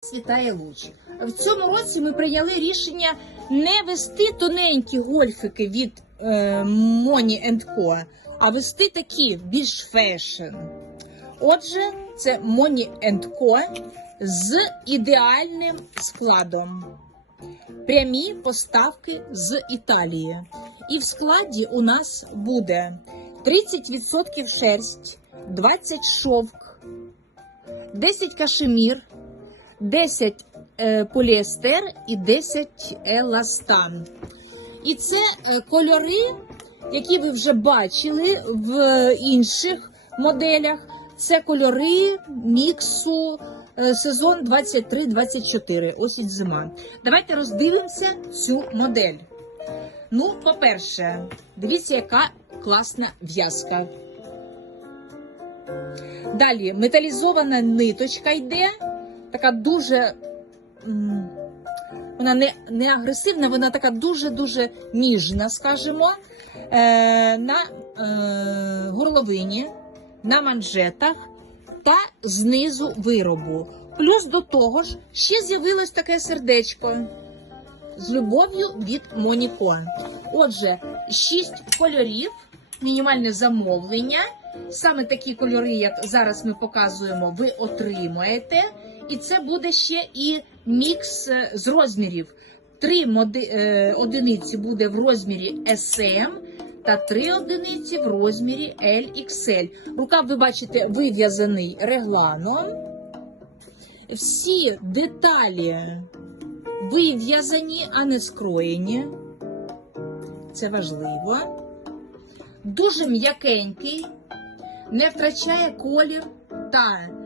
Світає луч. В цьому році ми прийняли рішення не вести тоненькі гольфики від е, Money Co, а вести такі більш фешн. Отже, це Money Co з ідеальним складом. Прямі поставки з Італії. І в складі у нас буде 30% шерсть, 20 шовк, 10 кашемір, 10 е, поліестер і 10 еластан. І це е, кольори, які ви вже бачили в інших моделях. Це кольори міксу е, сезон 23-24, осінь зима. Давайте роздивимося цю модель. Ну, по-перше, дивіться, яка класна в'язка. Далі металізована ниточка йде, така дуже. Вона не, не агресивна, вона така дуже-дуже ніжна, скажімо, е, на е, горловині, на манжетах та знизу виробу. Плюс до того ж ще з'явилось таке сердечко з любов'ю від Моніко. Отже, шість кольорів, мінімальне замовлення. Саме такі кольори, як зараз ми показуємо, ви отримаєте. І це буде ще і мікс е, з розмірів. Три е, одиниці буде в розмірі SM та три одиниці в розмірі LXL. Рукав, ви бачите, вив'язаний регланом. Всі деталі вив'язані, а не скроєні. Це важливо. Дуже м'якенький, не втрачає колір та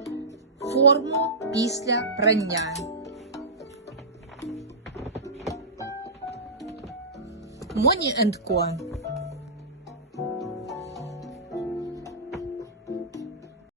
форму після прання. Моні Co.